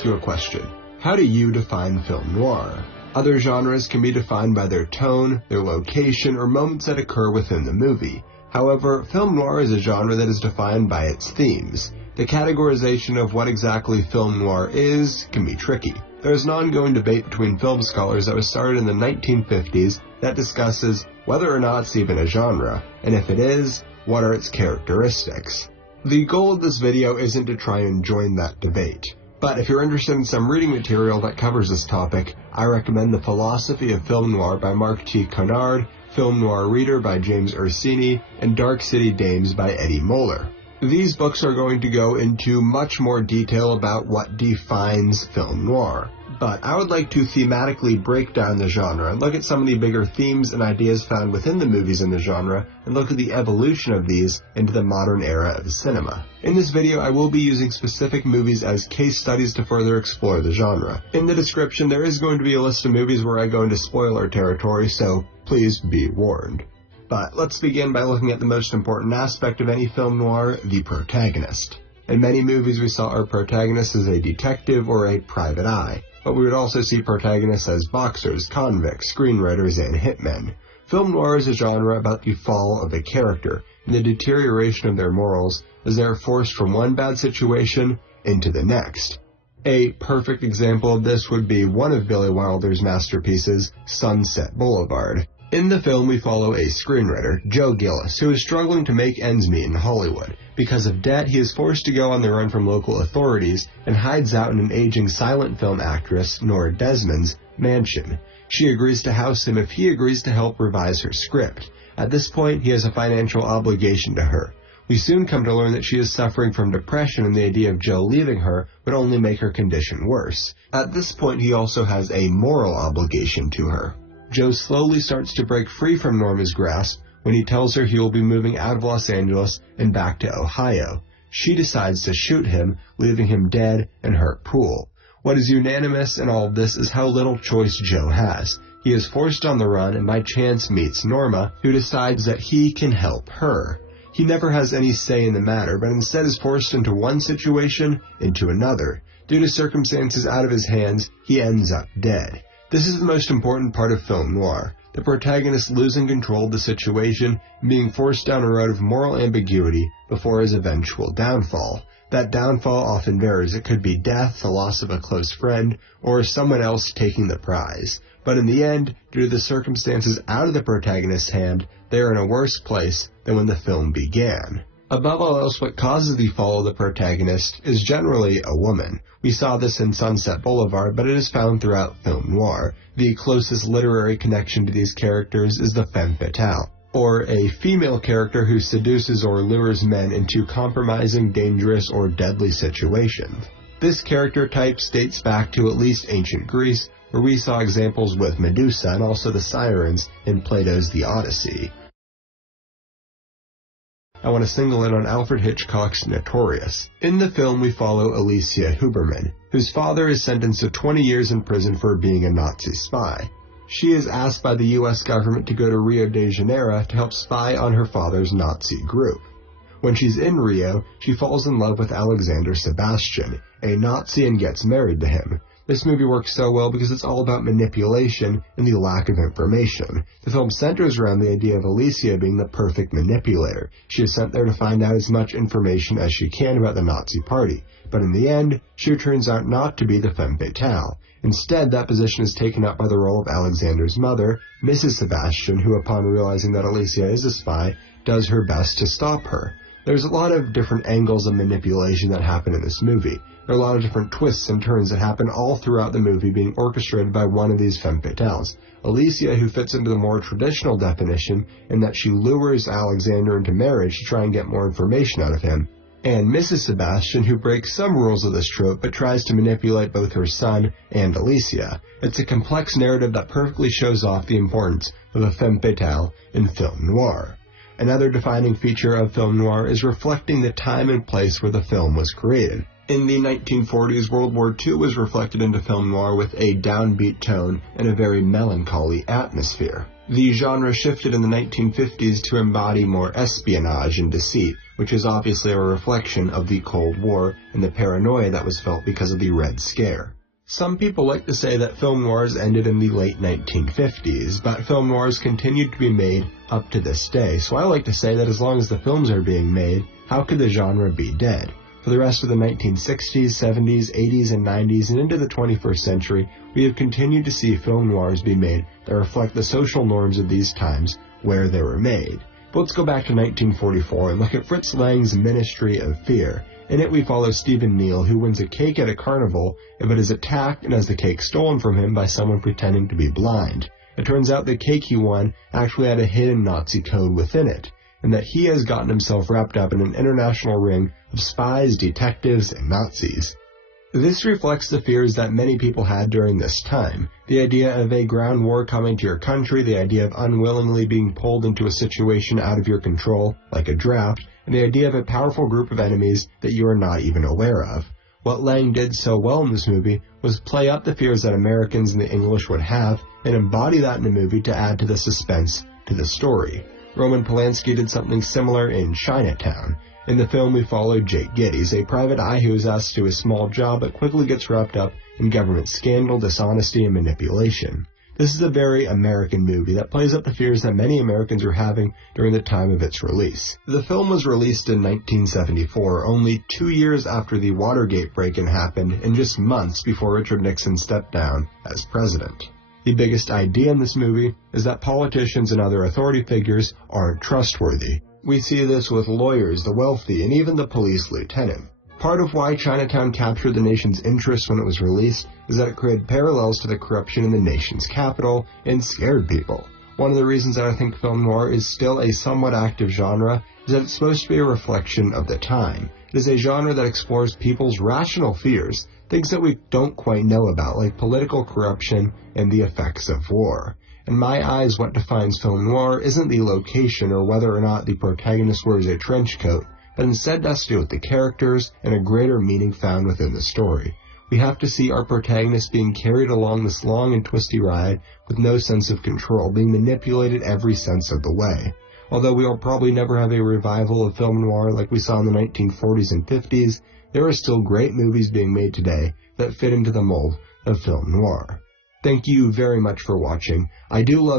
ask you a question. How do you define film noir? Other genres can be defined by their tone, their location, or moments that occur within the movie. However, film noir is a genre that is defined by its themes. The categorization of what exactly film noir is can be tricky. There is an ongoing debate between film scholars that was started in the 1950s that discusses whether or not it's even a genre, and if it is, what are its characteristics. The goal of this video isn't to try and join that debate, but if you're interested in some reading material that covers this topic, I recommend The Philosophy of Film Noir by Mark T. Conard, Film Noir Reader by James Ursini, and Dark City Dames by Eddie Moeller. These books are going to go into much more detail about what defines film noir, but I would like to thematically break down the genre and look at some of the bigger themes and ideas found within the movies in the genre and look at the evolution of these into the modern era of cinema. In this video, I will be using specific movies as case studies to further explore the genre. In the description, there is going to be a list of movies where I go into spoiler territory, so please be warned. But let's begin by looking at the most important aspect of any film noir, the protagonist. In many movies we saw our protagonist as a detective or a private eye, but we would also see protagonists as boxers, convicts, screenwriters, and hitmen. Film noir is a genre about the fall of a character and the deterioration of their morals as they are forced from one bad situation into the next. A perfect example of this would be one of Billy Wilder's masterpieces, Sunset Boulevard. In the film, we follow a screenwriter, Joe Gillis, who is struggling to make ends meet in Hollywood. Because of debt, he is forced to go on the run from local authorities and hides out in an aging silent film actress, Nora Desmond's, mansion. She agrees to house him if he agrees to help revise her script. At this point, he has a financial obligation to her. We soon come to learn that she is suffering from depression, and the idea of Joe leaving her would only make her condition worse. At this point, he also has a moral obligation to her. Joe slowly starts to break free from Norma's grasp when he tells her he will be moving out of Los Angeles and back to Ohio. She decides to shoot him, leaving him dead in her pool. What is unanimous in all of this is how little choice Joe has. He is forced on the run and by chance meets Norma, who decides that he can help her. He never has any say in the matter, but instead is forced into one situation, into another. Due to circumstances out of his hands, he ends up dead. This is the most important part of film noir, the protagonist losing control of the situation and being forced down a road of moral ambiguity before his eventual downfall. That downfall often varies. It could be death, the loss of a close friend, or someone else taking the prize. But in the end, due to the circumstances out of the protagonist's hand, they are in a worse place than when the film began. Above all else, what causes the fall of the protagonist is generally a woman. We saw this in Sunset Boulevard, but it is found throughout film noir. The closest literary connection to these characters is the femme fatale, or a female character who seduces or lures men into compromising, dangerous, or deadly situations. This character type dates back to at least ancient Greece, where we saw examples with Medusa and also the sirens in Plato's The Odyssey. I want to single in on Alfred Hitchcock's Notorious. In the film, we follow Alicia Huberman, whose father is sentenced to 20 years in prison for being a Nazi spy. She is asked by the U.S. government to go to Rio de Janeiro to help spy on her father's Nazi group. When she's in Rio, she falls in love with Alexander Sebastian, a Nazi, and gets married to him. This movie works so well because it's all about manipulation and the lack of information. The film centers around the idea of Alicia being the perfect manipulator. She is sent there to find out as much information as she can about the Nazi party, but in the end, she turns out not to be the femme fatale. Instead, that position is taken up by the role of Alexander's mother, Mrs. Sebastian, who upon realizing that Alicia is a spy, does her best to stop her. There's a lot of different angles of manipulation that happen in this movie. There are a lot of different twists and turns that happen all throughout the movie being orchestrated by one of these femme fatales. Alicia, who fits into the more traditional definition in that she lures Alexander into marriage to try and get more information out of him, and Mrs. Sebastian, who breaks some rules of this trope but tries to manipulate both her son and Alicia. It's a complex narrative that perfectly shows off the importance of a femme fatale in film noir. Another defining feature of film noir is reflecting the time and place where the film was created. In the 1940s, World War II was reflected into film noir with a downbeat tone and a very melancholy atmosphere. The genre shifted in the 1950s to embody more espionage and deceit, which is obviously a reflection of the Cold War and the paranoia that was felt because of the Red Scare. Some people like to say that film noirs ended in the late 1950s, but film noirs continued to be made up to this day, so I like to say that as long as the films are being made, how could the genre be dead? For the rest of the 1960s, 70s, 80s, and 90s, and into the 21st century, we have continued to see film noirs be made that reflect the social norms of these times where they were made. But let's go back to 1944 and look at Fritz Lang's Ministry of Fear. In it we follow Stephen Neal, who wins a cake at a carnival, but is attacked and has the cake stolen from him by someone pretending to be blind. It turns out the cake he won actually had a hidden Nazi code within it, and that he has gotten himself wrapped up in an international ring of spies, detectives, and Nazis. This reflects the fears that many people had during this time. The idea of a ground war coming to your country, the idea of unwillingly being pulled into a situation out of your control, like a draft, and the idea of a powerful group of enemies that you are not even aware of. What Lang did so well in this movie was play up the fears that Americans and the English would have, and embody that in the movie to add to the suspense to the story. Roman Polanski did something similar in Chinatown. In the film, we follow Jake Gittes, a private eye who is asked to do a small job but quickly gets wrapped up in government scandal, dishonesty, and manipulation. This is a very American movie that plays up the fears that many Americans were having during the time of its release. The film was released in 1974, only 2 years after the Watergate break-in happened and just months before Richard Nixon stepped down as president. The biggest idea in this movie is that politicians and other authority figures aren't trustworthy. We see this with lawyers, the wealthy, and even the police lieutenant. Part of why Chinatown captured the nation's interest when it was released is that it created parallels to the corruption in the nation's capital and scared people. One of the reasons that I think film noir is still a somewhat active genre is that it's supposed to be a reflection of the time. It is a genre that explores people's rational fears, things that we don't quite know about, like political corruption and the effects of war. In my eyes, what defines film noir isn't the location or whether or not the protagonist wears a trench coat, but instead has to do with the characters and a greater meaning found within the story. We have to see our protagonist being carried along this long and twisty ride with no sense of control, being manipulated every sense of the way. Although we will probably never have a revival of film noir like we saw in the 1940s and 50s, there are still great movies being made today that fit into the mold of film noir. Thank you very much for watching. I do love